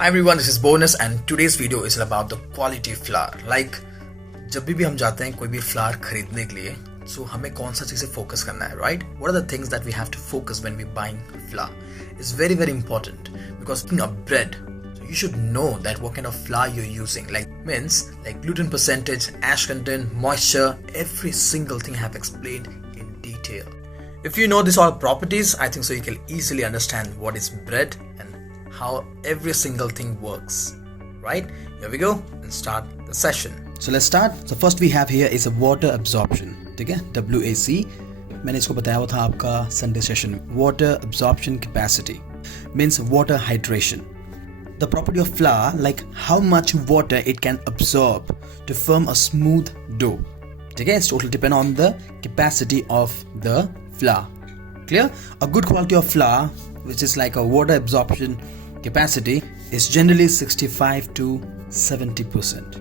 Hi everyone, this is Bonus and today's video is all about the quality flour. Like जब भी हम जाते हैं कोई भी flour खरीदने के लिए, so हमें कौन सा चीज़ें focus करना है, right? What are the things that we have to focus when we buying flour? It's very very important because speaking of bread, so you should know that what kind of flour you're using. Like means like gluten percentage, ash content, moisture, every single thing I have explained in detail. If you know these all properties, I think so you can easily understand what is bread and how every single thing works. Right? Here we go and start the session. So let's start. So first we have here is a water absorption. ठीक है? WAC. मैंने इसको बताया हुआ था आपका Sunday session. Water absorption capacity means water hydration. The property of flour, like how much water it can absorb to form a smooth dough. ठीक है? It's totally depend on the capacity of the flour. Clear? A good quality of flour, which is like a water absorption capacity, is generally 65 to 70%.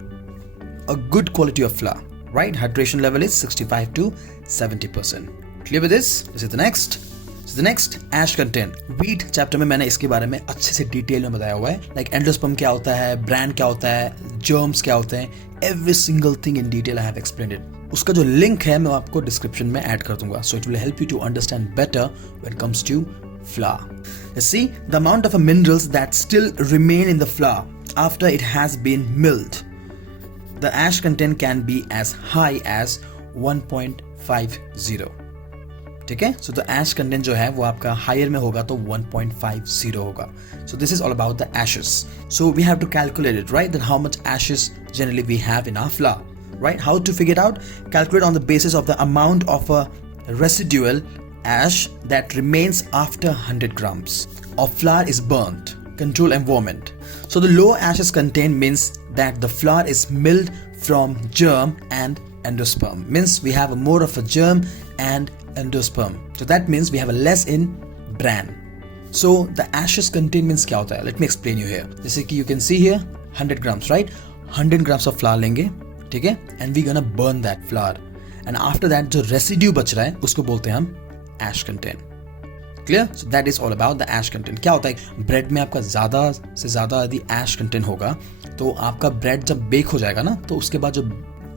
A good quality of flour, right? Hydration level is 65 to 70%. Clear with this? This is the next. So the next, ash content. Wheat chapter में मैंने इसके बारे में अच्छे से detail में बताया हुआ है. Like endosperm क्या होता है, brand क्या होता है, germs क्या होते हैं. Every single thing in detail I have explained it. उसका जो लिंक है मैं आपको डिस्क्रिप्शन में ऐड कर दूंगा. So it will help you to understand better when it comes to flour. You see, the amount of minerals that still remain in the flour after it has been milled. The ash content can be as high as 1.50. ठीक है? So the ash content जो है वो आपका higher में होगा तो 1.50 होगा. So this is all about the ashes. So we have to calculate it, right? That how much ashes generally we have in our flour, right? How to figure it out? Calculate on the basis of the amount of a residual ash that remains after 100 grams of flour is burnt. Control environment. So the low ashes content means that the flour is milled from germ and endosperm. Means we have more of a germ and endosperm. So that means we have a less in bran. So the ashes content means क्या होता है? Let me explain you here. जैसे कि you can see here 100 grams, right? 100 grams of flour लेंगे, ठीक है? And we gonna burn that flour. And after that जो residue बच रहा है उसको बोलते हैं हम ash content. Clear? So that is all about the ash content. क्या होता है? ब्रेड में आपका ज़्यादा से ज़्यादा यदि ash content होगा तो आपका ब्रेड जब बेक हो जाएगा ना तो उसके बाद जो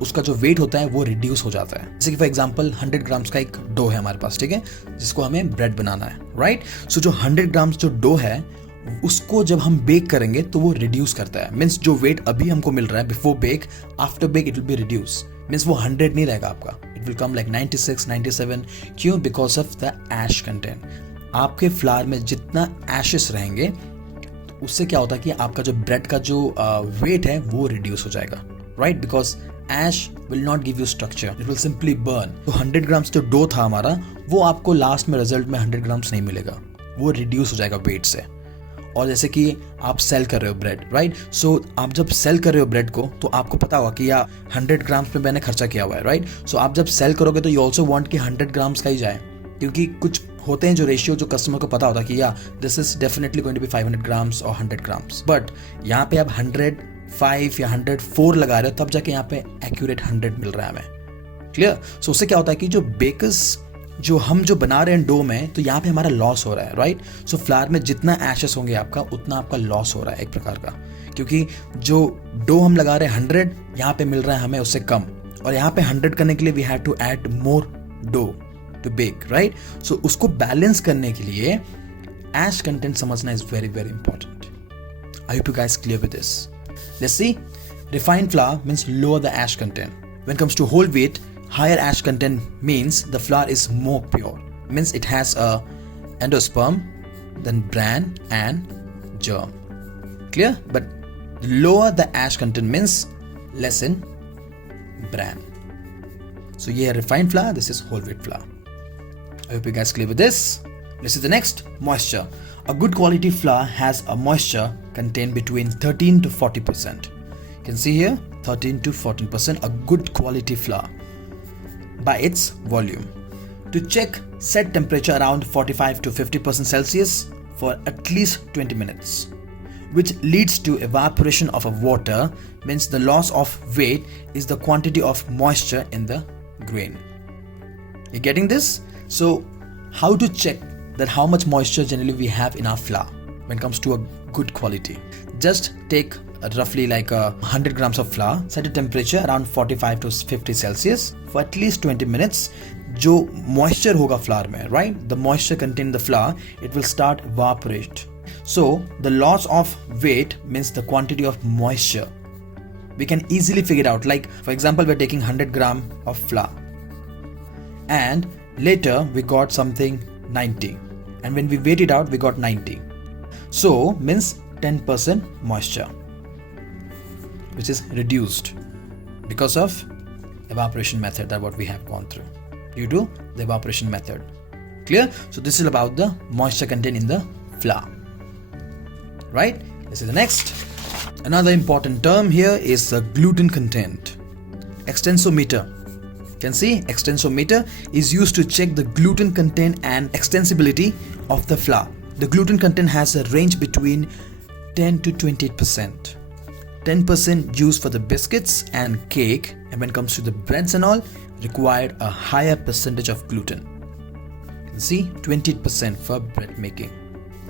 उसका जो वेट होता है वो रिड्यूस हो जाता है. जैसे कि फॉर एग्जांपल 100 ग्राम्स का एक डो है हमारे पास, ठीक है, जिसको हमें ब्रेड बनाना है, राइट? सो जो 100 ग्राम्स जो डो है उसको जब हम बेक करेंगे तो वो रिड्यूस करता है. मीन्स जो वेट अभी हमको मिल रहा है before bake, after bake it will be reduce. Means वो 100 नहीं रहेगा आपका, इट विल कम लाइक 96, 97. क्यों? Because of the ash content. आपके फ्लावर में जितना एशेस रहेंगे तो उससे क्या होता है कि आपका जो ब्रेड का जो वेट है वो रिड्यूस हो जाएगा, right? Because ash will not give you structure, it will simply burn. तो 100 ग्राम्स जो डो था हमारा वो आपको लास्ट में रिजल्ट में 100 ग्राम्स नहीं मिलेगा, वो रिड्यूस हो जाएगा वेट से. और जैसे कि आप सेल कर रहे हो ब्रेड, राइट? सो आप जब सेल कर रहे हो ब्रेड को तो आपको पता होगा कि या 100 ग्राम्स पे मैंने खर्चा किया हुआ है, राइट? सो आप जब सेल करोगे तो यू ऑल्सो वांट कि 100 ग्राम्स का ही जाए, क्योंकि कुछ होते हैं जो रेशियो जो कस्टमर को पता होता है कि या this is definitely going to be 500 grams और 100 ग्राम्स. बट यहाँ पे आप 105 या 104 लगा रहे हो तब जाके यहाँ पे एक्यूरेट 100 मिल रहा है हमें. क्लियर? सो उससे क्या होता है कि जो बेकर्स जो हम जो बना रहे हैं डो में तो यहाँ पे हमारा लॉस हो रहा है, राइट? सो फ्लावर में जितना एशेस होंगे आपका उतना आपका लॉस हो रहा है एक प्रकार का, क्योंकि जो डो हम लगा रहे हैं 100 यहाँ पे मिल रहा है हमें उससे कम, और यहाँ पे 100 करने के लिए we have to add more dough to bake, right? So उसको बैलेंस करने के लिए एश कंटेंट समझना is very very important. I hope you guys clear with this. Let's see. Refined flour means lower the ash content. When it comes to whole wheat, higher ash content means the flour is more pure. Means it has a endosperm, then bran and germ. Clear? But lower the ash content means less in bran. So yeah, refined flour, this is whole wheat flour. I hope you guys clear with this. This is the next, moisture. A good quality flour has a moisture contained between 13 to 40%. You can see here 13 to 14% a good quality flour by its volume. To check, set temperature around 45 to 50% Celsius for at least 20 minutes, which leads to evaporation of water, means the loss of weight is the quantity of moisture in the grain. You getting this? So how to check that how much moisture generally we have in our flour when it comes to a good quality. Just take roughly like 100 grams of flour, set a temperature around 45 to 50 Celsius for at least 20 minutes. जो moisture होगा flour में, right? The moisture contained in the flour, it will start evaporate. So the loss of weight means the quantity of moisture. We can easily figure out, like for example, we're taking 100 gram of flour and later we got something 90, and when we weighed it out we got 90. So means 10% moisture, which is reduced because of evaporation method that what we have gone through due to the evaporation method. Clear? So this is about the moisture content in the flour, right? This is the next. Another important term here is the gluten content. Extensometer. You can see extensometer is used to check the gluten content and extensibility of the flour. The gluten content has a range between 10 to 28%. 10% used for the biscuits and cake, and when it comes to the breads and all, required a higher percentage of gluten. You can see 20% for bread making.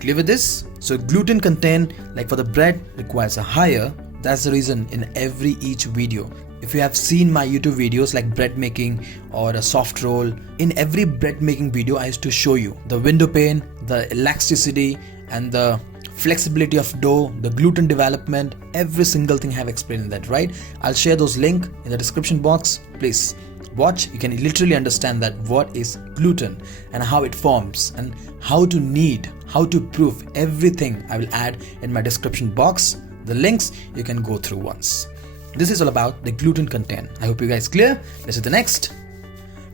Clear with this? So gluten content, like for the bread, requires a higher. That's the reason in each video, if you have seen my YouTube videos like bread making or a soft roll, in every bread making video I used to show you the window pane, the elasticity and the flexibility of dough, the gluten development, every single thing I have explained in that, right? I'll share those links in the description box. Please watch. You can literally understand that what is gluten and how it forms and how to knead, how to proof, everything I will add in my description box. The links you can go through once. This is all about the gluten content. I hope you guys clear. This is the next.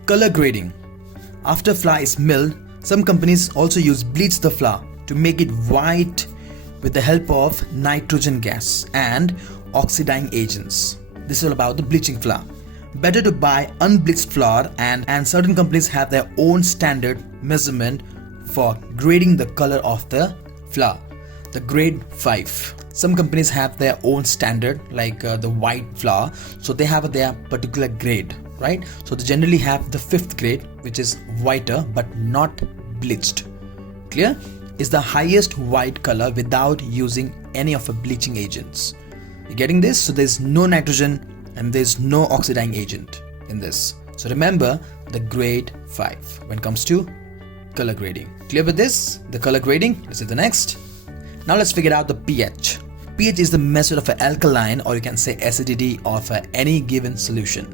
Color grading. After flour is milled, some companies also use bleach the flour to make it white with the help of nitrogen gas and oxidizing agents. This is all about the bleaching flour. Better to buy unbleached flour, and certain companies have their own standard measurement for grading the color of the flour. The grade 5. Some companies have their own standard, like the white flour, so they have their particular grade, right? So they generally have the 5th grade, which is whiter but not bleached. Clear? Is the highest white color without using any of the bleaching agents. You getting this? So there's no nitrogen and there's no oxidizing agent in this. So remember the grade 5 when it comes to color grading. Clear with this? The color grading. This is the next. Now let's figure out the pH. pH is the measure of an alkaline, or you can say acidity of any given solution.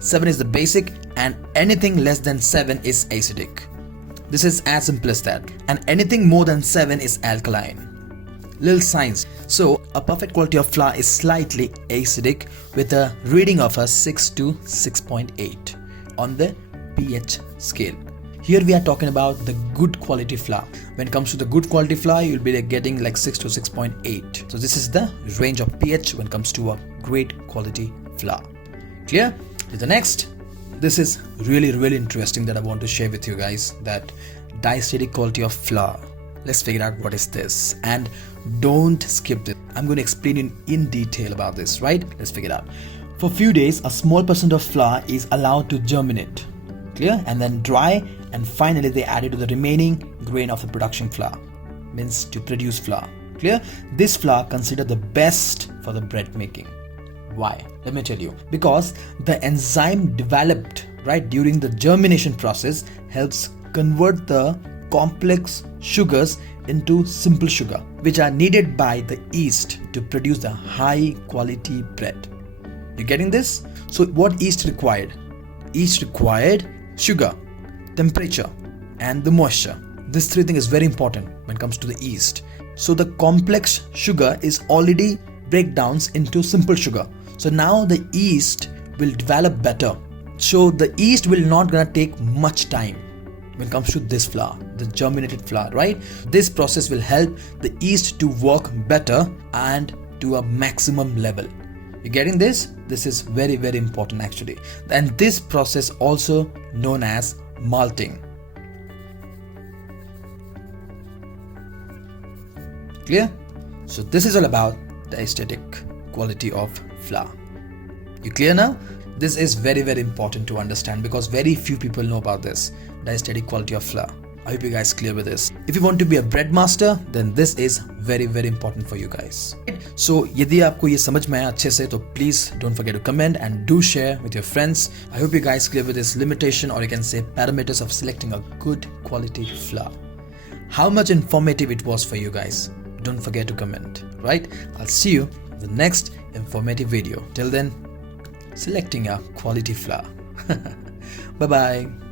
7 is the basic and anything less than 7 is acidic. This is as simple as that. And anything more than 7 is alkaline. Little science. So a perfect quality of flour is slightly acidic with a reading of a 6 to 6.8 on the pH scale. Here we are talking about the good quality flour. When it comes to the good quality flour, you'll be getting like 6 to 6.8. So this is the range of pH when it comes to a great quality flour. Clear? To the next. This is really interesting that I want to share with you guys, that diastatic quality of flour. Let's figure out what is this, and don't skip this. I'm going to explain in detail about this, right? Let's figure it out. For a few days, a small percent of flour is allowed to germinate. Clear? And then dry, and finally they add it to the remaining grain of the production flour, means to produce flour. Clear? This flour considered the best for the bread making. Why? Let me tell you. Because the enzyme developed right during the germination process helps convert the complex sugars into simple sugar, which are needed by the yeast to produce the high quality bread. You getting this? So what yeast required? Yeast required sugar, temperature and the moisture. This 3 things is very important when it comes to the yeast. So the complex sugar is already breakdowns into simple sugar. So now the yeast will develop better. So the yeast will not gonna take much time when it comes to this flour, the germinated flour, right? This process will help the yeast to work better and to a maximum level. You getting this? This is very important actually. And this process also known as malting. Clear? So this is all about the aesthetic quality of flour. You clear now? This is very important to understand because very few people know about this, the aesthetic quality of flour. I hope you guys clear with this. If you want to be a bread master, then this is very important for you guys. So यदि आपको ये समझ में आया अच्छे से तो please don't forget to comment and do share with your friends. I hope you guys clear with this limitation, or you can say parameters of selecting a good quality flour. How much informative it was for you guys. Don't forget to comment, right? I'll see you in the next informative video. Till then, selecting a quality flour. Bye bye.